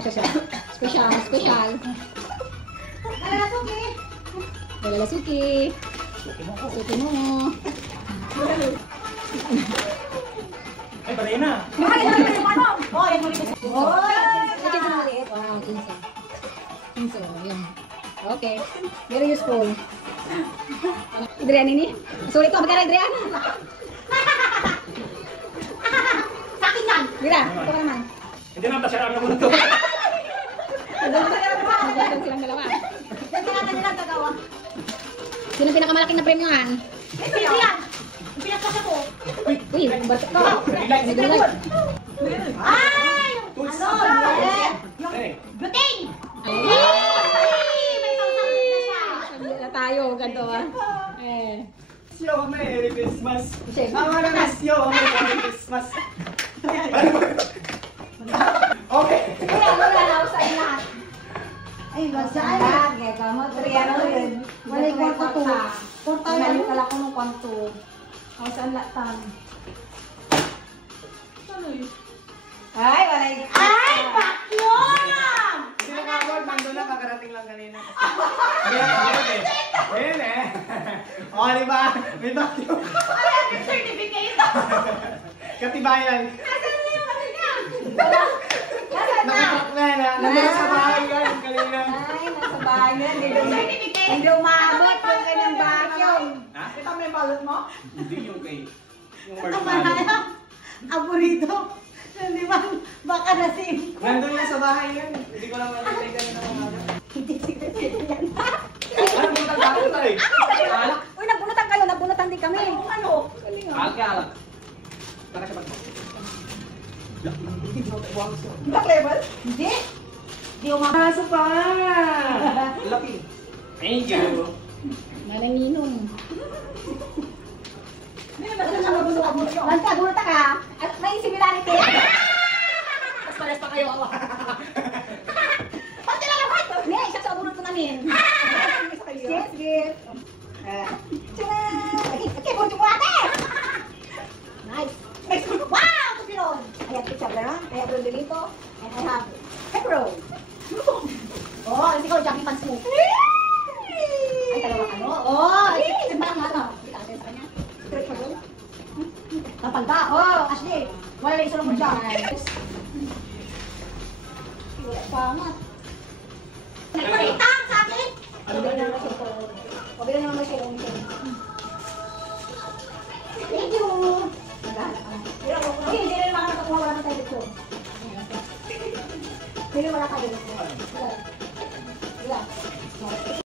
Special, special. Dalala suki. Suki mo. Ay, patay na. Oh, yan muli. Suki na maliit. Wow, kinsa. Kinsa, yun. Okay. Very useful. Adrian ini. Sorry to, magkara Adrian. Sa akin yan. Mira, ito ka naman. Hindi naman, tasyarap na muna ito. Magandang silang dalawa. Sino pinakamalaking na premyohan? Yan! Pinagkasa ko! Uy, ba't ko? Relax. Ay! Tools. Yung Eh. buting! Ay! May pangsangit na siya! Sabi na tayo, ganito ah. Eh. Yo, Merry Christmas. Kasi, Mga nanas, yo, Merry Christmas. Okay. wala na sa lahat. Ay, masaan? Lagi, kamo, Adriano rin. Wala yung kwarto to. Kwarto yan. Wala kala ko ng kwarto. O, saan latan? Ay, wala yung... Ay, vacuum! Sino ka ako? Nandun na, kakarating lang kanina. Ayan eh. O, di ba? May vacuum. Ay, ang certificate! Katibayan. Nasaan na yung ano niya? Nasaan na? Nandun sa bahay yan kanina. Ay, nasa bahay na. Certificate! Hindi umabot yung kanyang vacuum. Ha? Ito may balot mo? Hindi yung kay... Yung Ito malaya. Aburito. Hindi ba? Baka natin. Nandun yan sa bahay yan. Hindi ko lang nakita yung kanina umaga. Hindi siguro yan. Ano mo tayo tayo? Uy, nagbunutan kayo. Nagbunutan din kami. Ano? Alak. Tara siya ba? Back level? Hindi. Hindi umabot. Kaso pa. Laki. Thank you. Mananginom. Basta, bunuta ka. At may similarity. Mas pares pa kayo. Pati na naman! Hindi, isa sa bunot ko namin. Yes, yes. Okay, bunot mo ate! Nice. Nice. Wow! Tupiron! I have pizza garon. I have rodolito. And I have pepperoni. Oh, hindi ko jogging pants mo. Ay, dalawa ano? Oh, Simbang nga to. Kita natin sa kanya. Straight ka doon. Kapag ka. Oh, Ashley. Wala na isulong mo dyan. Wala pa nga. nagpalitang sa akin. Pabili na naman siya. Pabili na naman siya. Thank you. Naghahanap ka na. Okay, hindi rin makakakuha. Wala na tayo dito. Pero wala ka dito. Wala.